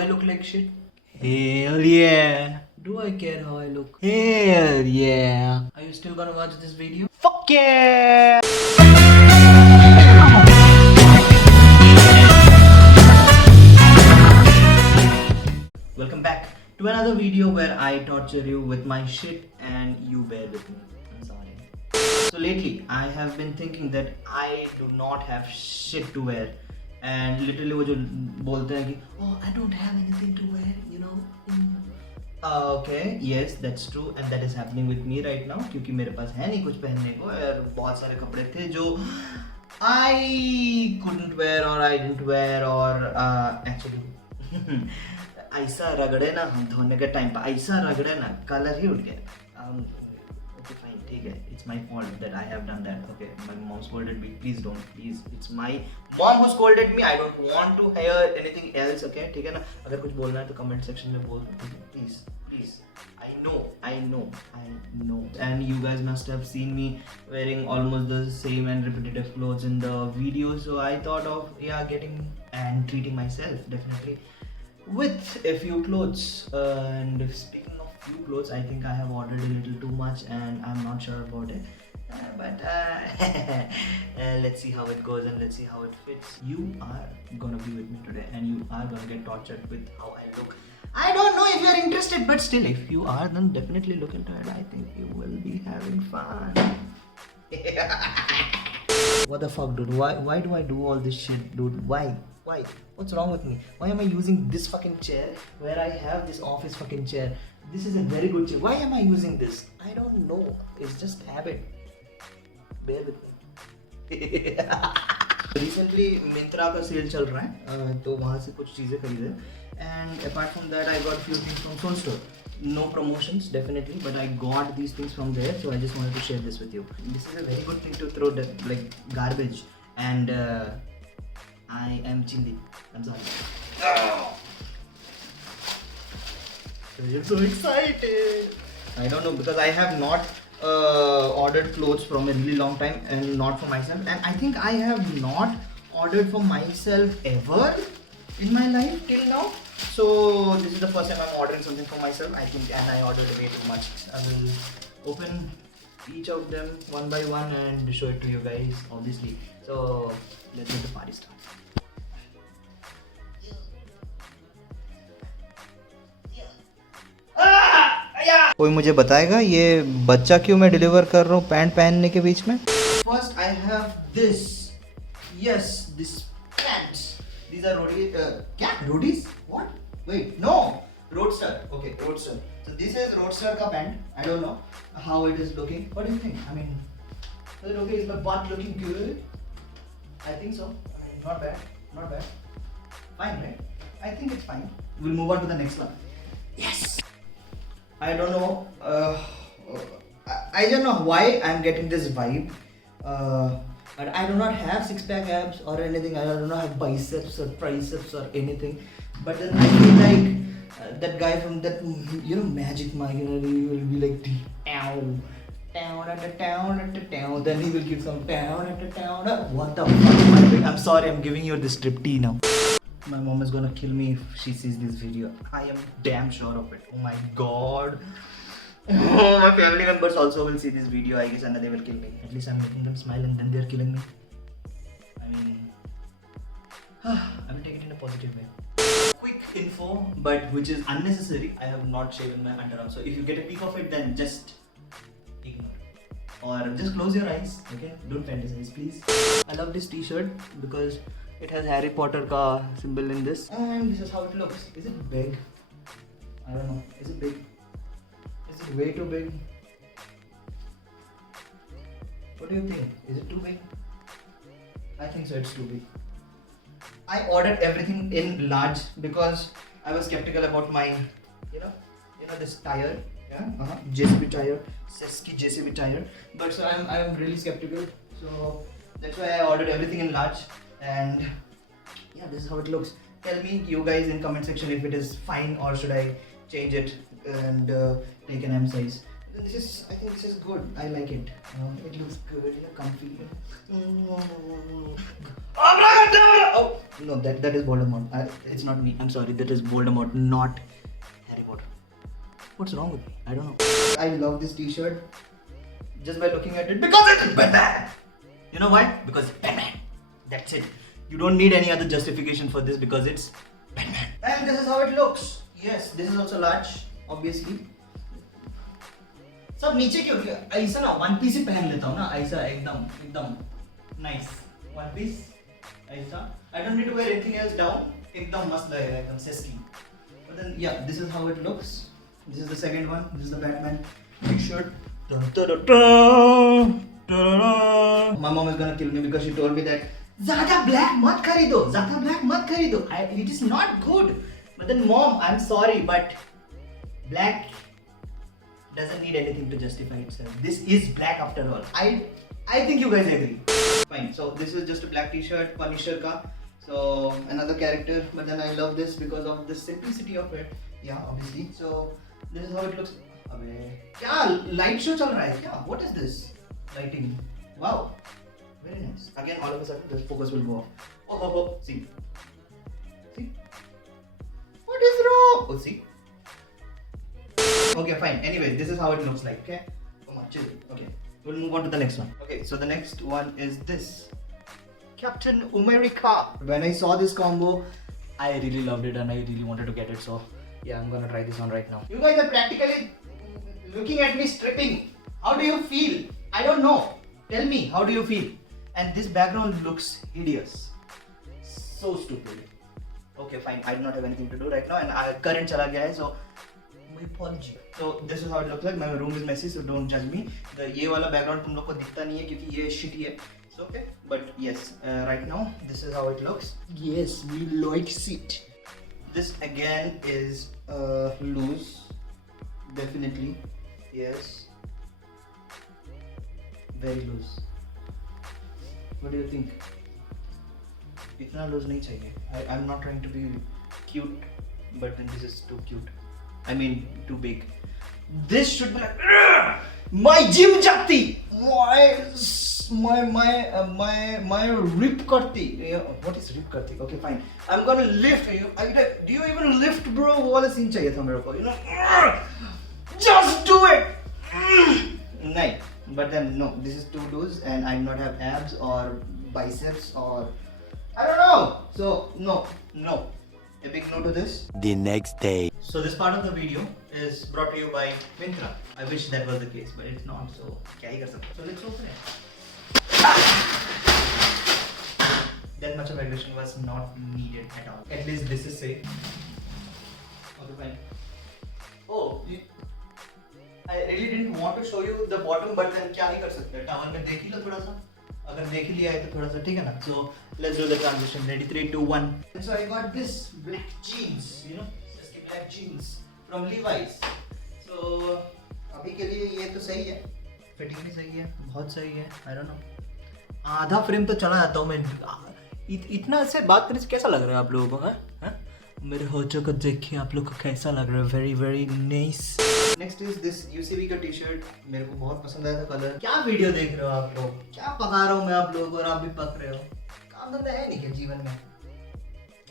I look like shit? Hell yeah. Do I care how I look? Hell yeah. Are you still gonna watch this video? Fuck yeah. Welcome back to another video where I torture you with my shit and you bear with me. I'm sorry. So lately I have been thinking that I do not have shit to wear. And literally वो जो बोलते हैं कि oh I don't have anything to wear, you know. Okay, yes, that's true and that is happening with me right now क्योंकि मेरे पास है नहीं कुछ पहनने को और बहुत सारे कपड़े थे जो I couldn't wear or I didn't wear or actually ऐसा रगड़े ना हम धोने के टाइम पे ऐसा रगड़े ना कलर ही उठ गया okay fine ठीक है it's my fault that I have done that okay my mom scolded me please don't please it's my mom who scolded me I don't want to hear anything else okay ठीक है ना अगर कुछ बोलना है तो comment section में बोल please please I know and you guys must have seen me wearing almost the same and repetitive clothes in the video so I thought of getting and treating myself definitely with a few clothes and speaking of few clothes I think I have ordered a little too much and I'm not sure about it but let's see how it goes and let's see how it fits. You are gonna be with me today and you are gonna get tortured with how I look. I don't know if you're interested but still if you are then definitely look into it. I think you will be having fun. What the fuck dude, why do I do all this shit dude, why? What's wrong with me? Why am I using this fucking chair where I have this office fucking chair? This is a very good chair. Why am I using this? I don't know. It's just habit. Bear with me. Recently Myntra का cell चल रहा है तो वहाँ से कुछ चीज़ें खरीदे and apart from that I got few things from Soul Store. No promotions definitely but I got these things from there so I just wanted to share this with you. This is a very good thing to throw like garbage and I am chindi. I'm sorry. I'm so excited. I don't know because I have not ordered clothes from a really long time and not for myself and I think I have not ordered for myself ever in my life till now. So this is the first time I'm ordering something for myself I think and I ordered way too much. I will open each of them one by one and show it to you guys obviously. So let's get the party started. कोई मुझे बताएगा ये बच्चा क्यों मैं deliver कर रहा हूँ पैंट पहनने के बीच में? First I have this. Yes, this pants. These are क्या? Roadies? What? Wait, no. Roadster. Okay, Roadster. So this is Roadster का pant. I don't know how it is looking. What do you think? I mean, is it okay? Is my butt looking good? I think so. I mean, not bad. Fine, right? I think it's fine. We'll move on to the next one. Yes. I don't know. I don't know why I'm getting this vibe. But I do not have six-pack abs or anything. I do not have biceps or triceps or anything. But then I feel like that guy from that, Magic Mike, he will be like, down at the town. Then he will give some down at the town. What the fuck am I doing? I'm sorry, I'm giving you the striptease now. My mom is gonna kill me if she sees this video. I am damn sure of it. Oh my god. Oh, my family members also will see this video, I guess, and they will kill me. At least I'm making them smile and then they're killing me. I mean, I will take it in a positive way. Quick info, but which is unnecessary. I have not shaven my underarm. So if you get a peek of it, then just ignore it. Or just close your eyes, okay? Don't fantasize, please. I love this t-shirt because it has Harry Potter ka symbol in this. And this is how it looks. Is it big? I don't know. Is it big? Is it way too big? What do you think? Is it too big? I think so, it's too big. I ordered everything in large because I was skeptical about my, this tire. JCB tire, Seski JCB tire. But so I'm really skeptical. So that's why I ordered everything in large. And yeah, this is how it looks. Tell me you guys in comment section if it is fine or should I change it and take an M size. This is, I think this is good. I like it. It looks good, comfy. Oh no, that is Voldemort. It's not me. I'm sorry. That is Voldemort, not Harry Potter. What's wrong with me? I don't know. I love this T-shirt just by looking at it because it's Batman. You know why? Because it's Batman. That's it. You don't need any other justification for this because it's Batman. And this is how it looks. Yes, this is also large, obviously. सब नीचे क्यों ऐसा ना one piece ही पहन लेता हूँ ना ऐसा एकदम नाइस वन पीस ऐसा I don't need to wear anything else down एकदम मस्त लगेगा एकदम सेस्की but then yeah this is how it looks. This is the second one. This is the Batman t-shirt. My mom is gonna kill me because she told me that ज़्यादा black मत खरीदो it is not good. But then mom, I'm sorry but black doesn't need anything to justify itself. This is black after all. I think you guys agree. Fine. So this is just a black t-shirt, Punisher ka. So another character, but then I love this because of the simplicity of it. Yeah, obviously. So this is how it looks. अबे क्या light show चल रहा है क्या? What is this? Lighting. Wow. Very nice. Again, all of a sudden the focus will go off. Oh, see. What is wrong? Oh, see. Okay, fine. Anyway, this is how it looks like. Okay, come on, chill. Okay, we'll move on to the next one. Okay, so the next one is this Captain America. When I saw this combo, I really loved it and I really wanted to get it. So yeah, I'm gonna try this on right now. You guys are practically looking at me stripping. How do you feel? I don't know. Tell me, how do you feel? And this background looks hideous. So stupid. Okay, fine. I do not have anything to do right now, and current chala gaya hai, so my apology. So this is how it looks like. My room is messy, so don't judge me. The ये वाला background तुम लोग को दिखता नहीं है क्योंकि ये shitty है. So okay, but yes, right now this is how it looks. Yes, we like it. This again is loose, definitely. Yes, very loose. What do you think? इतना loose नहीं चाहिए. I'm not trying to be cute, but then this is too cute. I mean, too big. This should be like my gym jati, my rip karti. What is rip karti? Okay, fine. I'm gonna lift. Do you even lift, bro? वो वाला scene चाहिए था मेरे को. You know, just do it. नहीं. But then no, this is too loose, and I do not have abs or biceps or I don't know. So no. A big no to this. The next day. So this part of the video is brought to you by Myntra. I wish that was the case, but it's not. So क्या ही कर सकते? So let's open it. That much of aggression was not needed at all. At least this is safe. Okay, fine. Oh, I really didn't want to show you the bottom, but then क्या नहीं कर सकते? Towel में देख ही लो थोड़ा सा. अगर देख ही लिया है तो थोड़ा सा ठीक है ना. So let's do the transition. Ready, 3, 2, 1. And so I got this black jeans, you know, just black jeans from Levi's. So अभी के लिए ये तो सही है. Fitting भी सही है, बहुत सही है. I don't know. आधा फ्रेम तो चला जाता हूँ मैं. इतना से बात करने से कैसा लग रहा है आप लोगों को? हाँ? मेरे होठों को देखिए आप लोग को कैसा लग रहा है. Very very nice. Next is this UCB का टी शर्ट. मेरे को बहुत पसंद आया था कलर. क्या वीडियो देख रहे हो आप लोग? क्या पका रहा हूँ मैं आप लोगों को और आप भी पक रहे हो? काम धंधा है नहीं क्या जीवन में?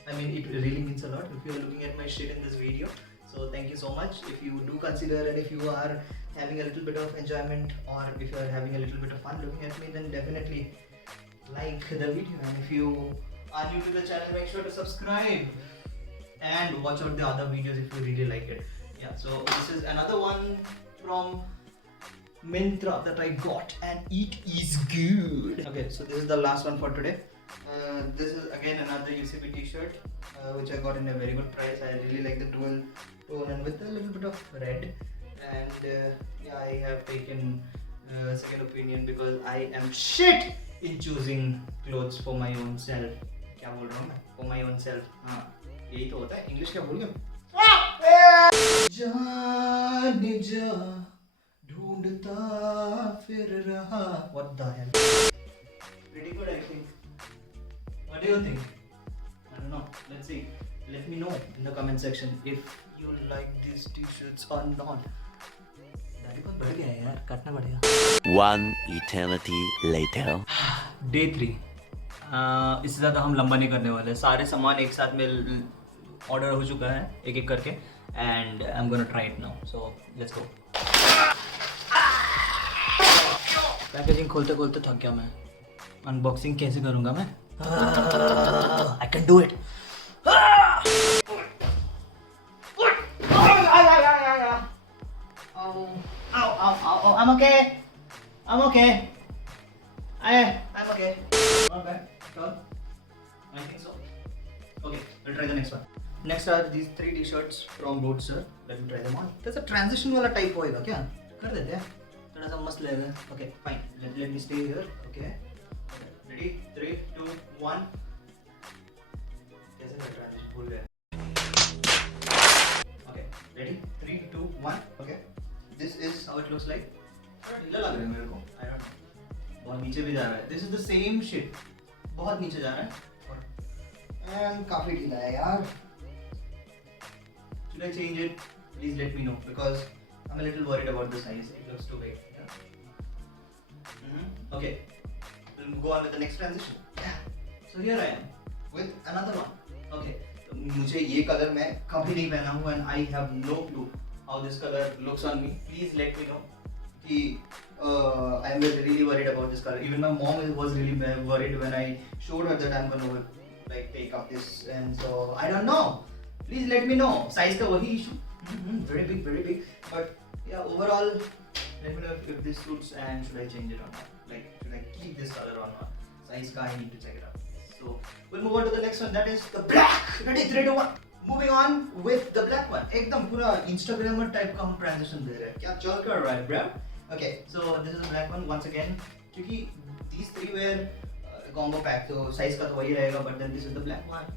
I mean, it really means a lot if you are looking at my shit in this video. So thank you so much. If you do consider and if you are having a little bit of enjoyment or if you are having a little bit of fun looking at me, then definitely like the video. And if you are new to the channel, make sure to subscribe and watch out the other videos if you really like it. Yeah, so this is another one from Myntra that I got and it is good. Okay, so this is the last one for today. This is again another UCB t-shirt which I got in a very good price. I really like the dual tone and with a little bit of red. And yeah, I have taken second opinion because I am shit in choosing clothes for my own self. क्या बोल रहा हूँ मैं? For my own self. हाँ, यही तो होता है. English क्या बोल गया? जाने जा ढूंढता फिर रहा. What the hell? Pretty good, I think. What do you think? I don't know. Let's see. Let me know in the comment section if you like these t-shirts or not. दाढ़ी बहुत बढ़ गया है यार, काटना पड़ेगा। One eternity later. डे 3। इससे ज़्यादा हम लंबा नहीं करने वाले, सारे सामान एक साथ में ऑर्डर हो चुका है एक एक करके, and I am gonna try it now, so let's go. Packaging खोलते खोलते थक गया मैं, अनबॉक्सिंग कैसे करूँगा मैं? I can do it. I'm okay. I'm okay. I'm okay. Not bad at all. I think so. Okay, we'll try the next one. Next are these 3 t-shirts from Roadster. Let me try them on. There's a transition वाला type होएगा क्या? कर देते हैं. थोड़ा सा मस्त लगेगा. Okay, fine. Let me stay here. Okay. Ready? 3, 2, 1. कैसे मैं transition भूल गया. Okay. Ready? 3, 2, 1. Okay. This is how it looks like. थोड़ा ढीला लग रहा है मेरे को. I don't know. बहुत नीचे भी जा रहा है. This is the same shit. बहुत नीचे जा रहा है. And काफी ढीला है यार. Should I change it? Please let me know because I'm a little worried about the size. It looks too big. Yeah. Okay. We'll go on with the next transition. Yeah. So here I am with another one. Okay. मुझे ये colour मैं कभी नहीं पहना हूँ and I have no clue how this color looks on me. Please let me know. कि I'm really worried about this color. Even my mom was really worried when I showed her that I'm gonna like take up this, and so I don't know. Please let me know. Size का वही issue. Very big. But yeah, overall, let me know if this suits and should I change it or not. Like should I keep this color or not? Size का I need to check it out. So we'll move on to the next one. That is the black. Ready? 3, 2, 1. Moving on with the black one. एकदम पूरा Instagrammer type का हम transition दे रहे हैं. क्या चल कर रहा है, bro? Okay, so this is the black one once again. क्योंकि these 3 were combo pack, so size का तो वही रहेगा, but then this is the black one.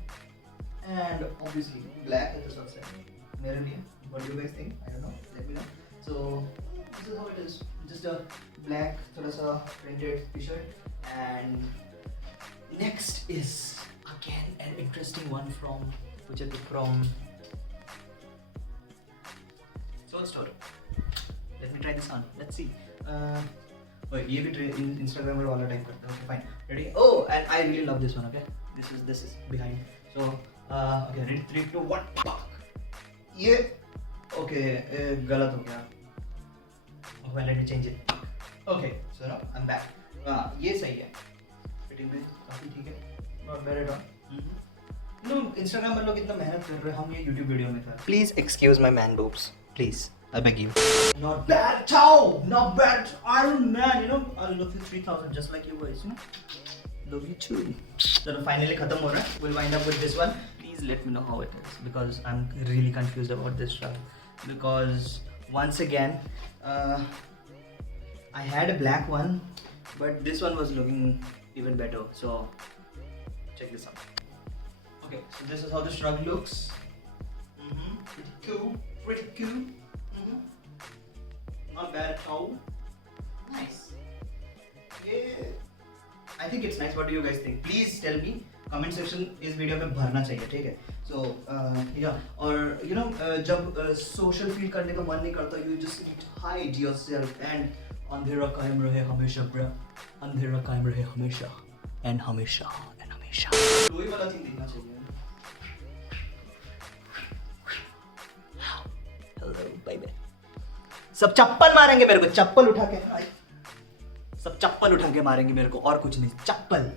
And obviously black is the subset. मेरे लिए. What do you guys think? I don't know. Let me know. So this is how it is. Just a black थोड़ा सा printed t-shirt. And next is again an interesting one from which I took from Soul Store. Let me try this on. Let's see. Wait, ये भी Instagram वाला type करते हैं. Okay, fine. Ready? Oh, and I really love this one. Okay, this is behind. So, okay, ready? 3, 2, 1. ये okay, गलत हो गया. Okay, let me change it. Okay, so now I'm back. ये सही है. Fitting में काफी ठीक है. Not bad at all. No, Instagram पर लोग इतना मेहनत कर रहे हैं, हम ये YouTube वीडियो में था. Please excuse my man boobs. Please. I beg you. Not bad, Tao! Not bad, Iron Man, you know. I love you 3000 just like you guys, you know. Love you too. So finally खत्म हो रहा है. We'll wind up with this one. Please let me know how it is because I'm really confused about this stuff. Because once again, I had a black one, but this one was looking even better. So check this out. Okay, so this is how the shrug looks. Pretty cool. Not bad at all. Nice. Yeah. I think it's nice. What do you guys think? Please tell me. Comment section इस video में भरना चाहिए, ठीक है? So yeah, और you know जब social feel करने का मन नहीं करता, you just need to hide yourself and अंधेरा कायम रहे हमेशा, bro. अंधेरा कायम रहे हमेशा and हमेशा. कोई वाला सीन देखना चाहिए. Hello, baby. सब चप्पल मारेंगे मेरे को, चप्पल उठा के, सब चप्पल उठा के मारेंगे मेरे को, और कुछ नहीं, चप्पल,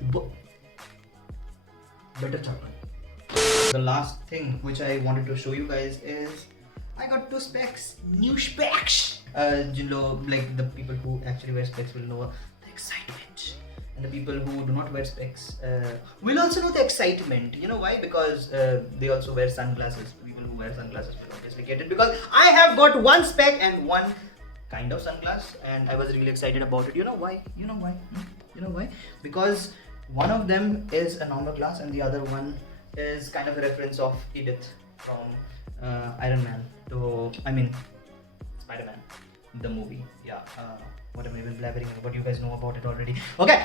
better chappal. The last thing which I wanted to show you guys is I got 2 specs, new specs. जिन लोग like the people who actually wear specs will know the excitement, and the people who do not wear specs will also know the excitement. You know why? Because they also wear sunglasses. People who wear sunglasses will obviously get it because I have got 1 spec and 1 kind of sunglass, and I was really excited about it. You know why? You know why? Because one of them is a normal glass and the other one is kind of a reference of Edith from Iron Man to, I mean, Spider-Man, the movie. Yeah, what am I even blabbering about? You guys know about it already. Okay,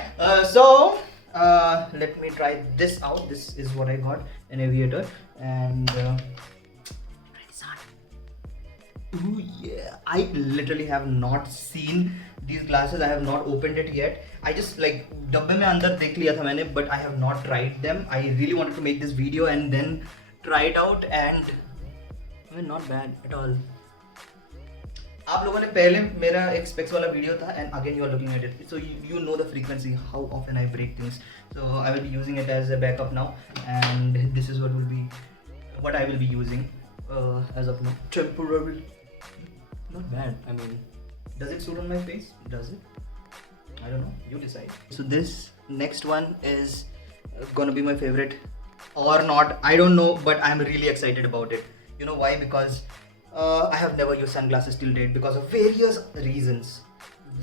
so let me try this out. This is what I got, an aviator, and try this on. Ooh, yeah. I literally have not seen these glasses. I have not opened it yet. I just like डब्बे में अंदर देख लिया था मैंने, but I have not tried them. I really wanted to make this video and then try it out, and I mean, not bad at all. आप लोगों ने पहले मेरा एक specs वाला वीडियो था, and again you are looking at it, so you know the frequency, how often I break things. So I will be using it as a backup now, and this is what I will be using as of now. Temporarily. Not bad. I mean, does it suit on my face? Does it? I don't know. You decide. So this next one is gonna be my favorite or not. I don't know, but I'm really excited about it. You know why? Because I have never used sunglasses till date because of various reasons.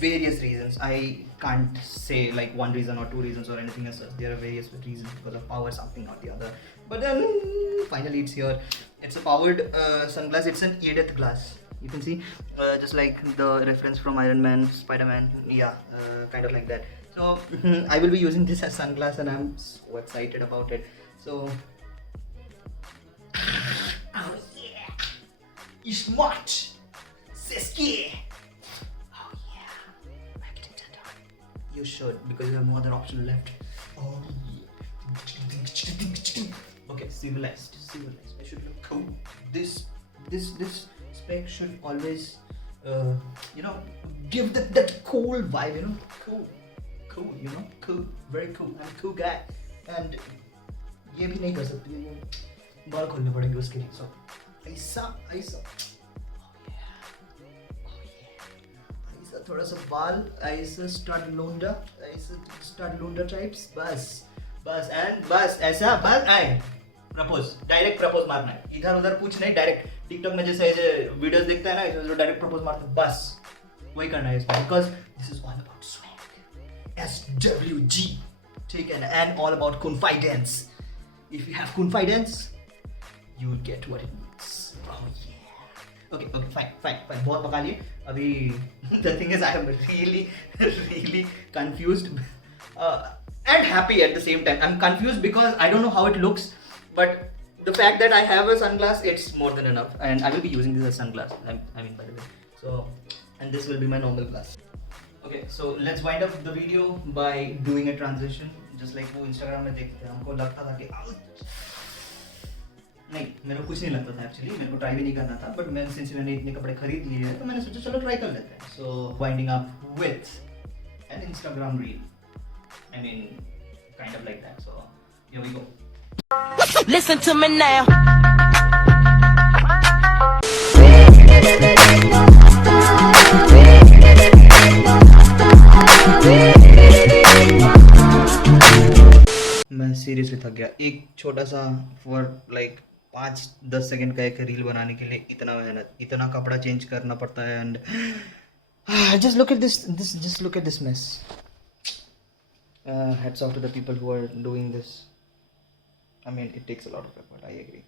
Various reasons. I can't say like one reason or two reasons or anything as such. There are various reasons because of power, something or the other. But then finally it's here. It's a powered sunglass. It's an Edith glass. You can see just like the reference from Iron Man, Spider-Man, yeah, kind of like that. So I will be using this as sunglass and I'm so excited about it. So oh yeah, smart, Siski. Oh yeah, I'm getting turned on. You should, because you have no other option left. Oh yeah. Okay, civilized. I should look cool. This spec should always, give that cool vibe, cool, cool, very cool. I'm a cool guy, and ये भी नहीं कर सकती है, बाल खोलने पड़ेंगे उसके लिए. So ऐसा, ऐसा थोड़ा सा बाल, ऐसा start lunda types, बस ऐसा बस आए. डायरेक्ट प्रपोज मारना है, इधर उधर कुछ नहीं, डायरेक्ट टिकटॉक में जैसे वीडियोस देखता है ना, इसमें डायरेक्ट प्रपोज मारते हैं, बस वही करना है इसमें, because this is all about swag, SWG, ठीक है ना, and all about confidence. If you have confidence you will get what it needs. Okay fine, बहुत पका लिए अभी. The thing is I am really confused and happy at the same time. I'm confused because I don't know how it looks, but the fact that I have a sunglass, it's more than enough, and I will be using this as sunglass. I mean, by the way. So, and this will be my normal glass. Okay, so let's wind up the video by doing a transition, just like वो Instagram में देखते थे. हमको लगता था कि नहीं, मेरे को कुछ नहीं लगता था actually, मेरे को try भी नहीं करना था, but मैंने इतने कपड़े खरीद लिए हैं, तो मैंने सोचा चलो try कर लेते हैं. So winding up with an Instagram reel. I mean, kind of like that. So here we go. Listen to me now. मैं सीरियसली थक गया. एक छोटा सा फॉर लाइक 5-10 सेकंड का एक रील बनाने के लिए इतना मेहनत, इतना कपड़ा चेंज करना पड़ता है. And just look at this mess. Hats off to the people who are doing this. I mean, it takes a lot of effort, I agree.